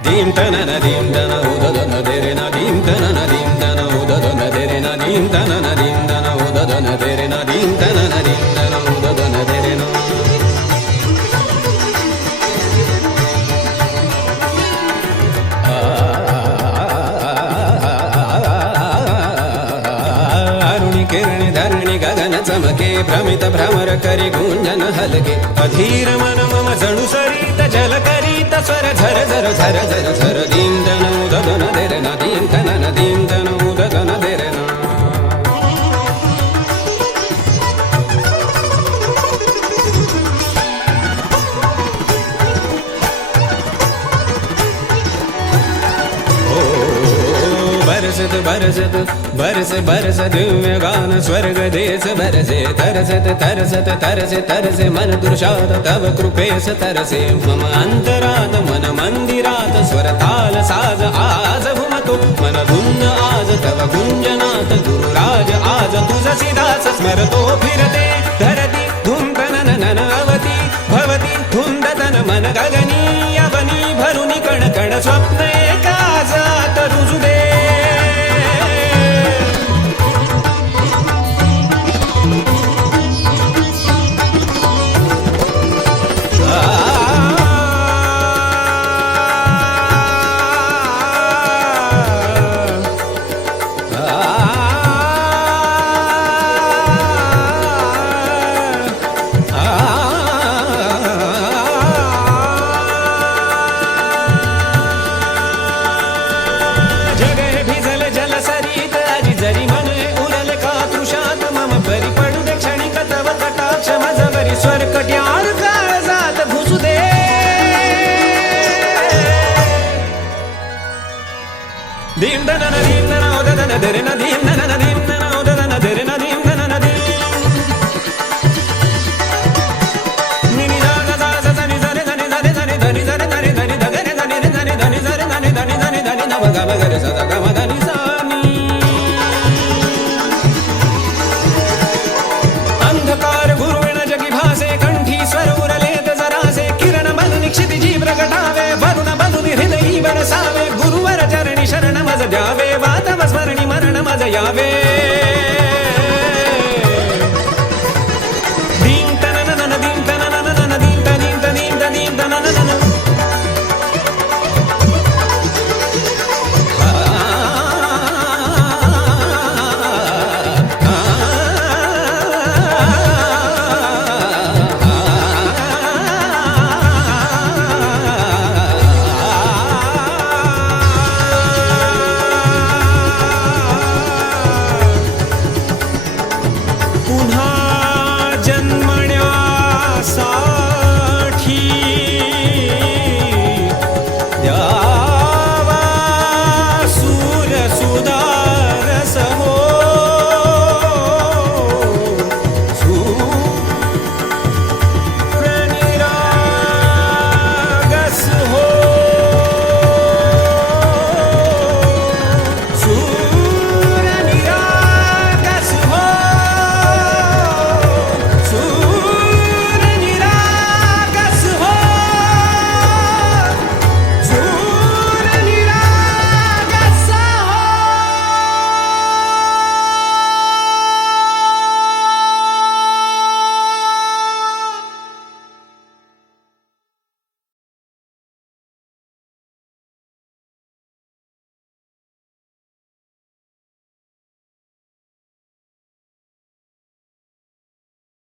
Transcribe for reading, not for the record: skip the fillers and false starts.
Dim tanana dim dana udadana derena dim tanana dim dana udadana derena dim tanana dim dana udadana derena dim tanana dim dana udadana derena Aruni Kirni धरणी गगन चमके भ्रमित भ्रमर करी गुंजन हलके अधीर मन मम जणु सरित जल करीत स्वर झर झर झर झर झर दीन दन उददन देरना दीन तनन दीन दन उददन देरना बरसत बरसत बरस बरस दिव्य गान स्वर्ग देश बरसे तरसत तरसत तरसे तरसे मन दृशात तव कृपेस तरसे मम अंतरात मन मंदिरात स्वर ताल साज आज भुमतो मन धुन्न आज तव गुंजनात गुरुराज आज तुझसी दास स्मरतो फिरते धरती धुंतनन नन अवती भवती धुंदतन मन गगनी अवनी भरुनी कण कण स्वप्न एकाजात रुजुदे Dim dana dim dana odadana derena